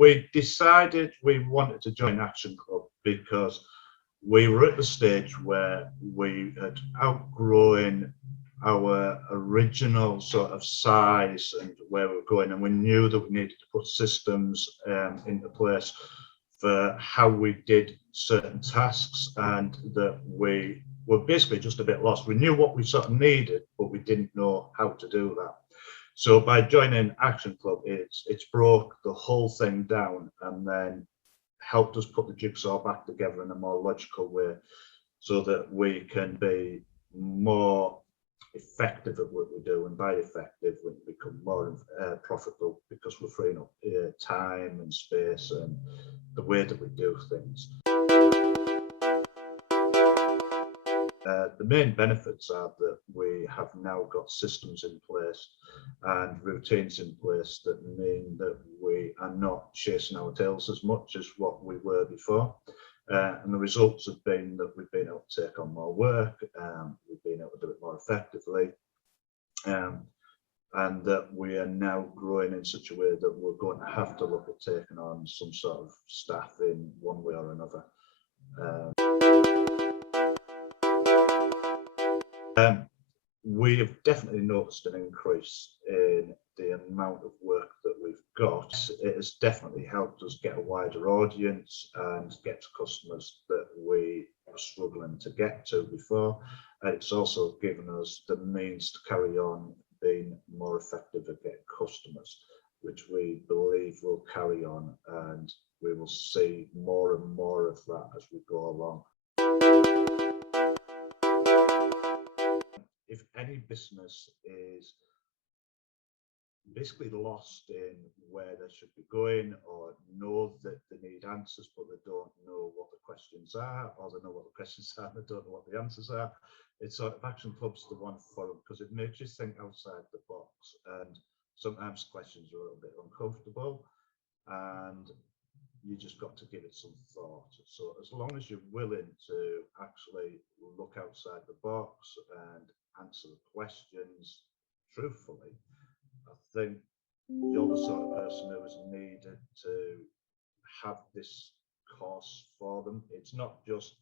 we decided we wanted to join Action Club because we were at the stage where we had outgrown our original sort of size and where we were going, and we knew that we needed to put systems into place for how we did certain tasks, and that we were basically just a bit lost. We knew what we sort of needed, but we didn't know how to do that. So by joining Action Club, it's broke the whole thing down and then helped us put the jigsaw back together in a more logical way, so that we can be more effective at what we do, and by effective we become more profitable because we're freeing up time and space and the way that we do things. The main benefits are that we have now got systems in place and routines in place that mean that we are not chasing our tails as much as what we were before. And the results have been that we've been able to take on more work, we've been able to do it more effectively, and that we are now growing in such a way that we're going to have to look at taking on some sort of staff in one way or another. We have definitely noticed an increase in the amount of work that we've got. It has definitely helped us get a wider audience and get to customers that we were struggling to get to before. And it's also given us the means to carry on being more effective at getting customers, which we believe will carry on, and we will see more and more of that as we go along. If any business is basically lost in where they should be going, or know that they need answers but they don't know what the questions are, or they know what the questions are and they don't know what the answers are, it's sort of Action Club's the one for them, because it makes you think outside the box, and sometimes questions are a little bit uncomfortable and you just got to give it some thought. So as long as you're willing to actually look outside the box and answer the questions truthfully, I think you're the sort of person who is needed to have this course for them. It's not just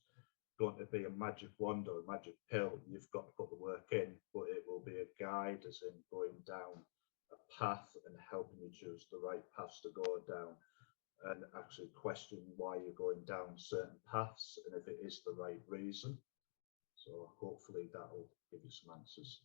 going to be a magic wand or a magic pill. You've got to put the work in, but it will be a guide, as in going down a path and helping you choose the right paths to go down, and actually question why you're going down certain paths and if it is the right reason. So hopefully that will give you some answers.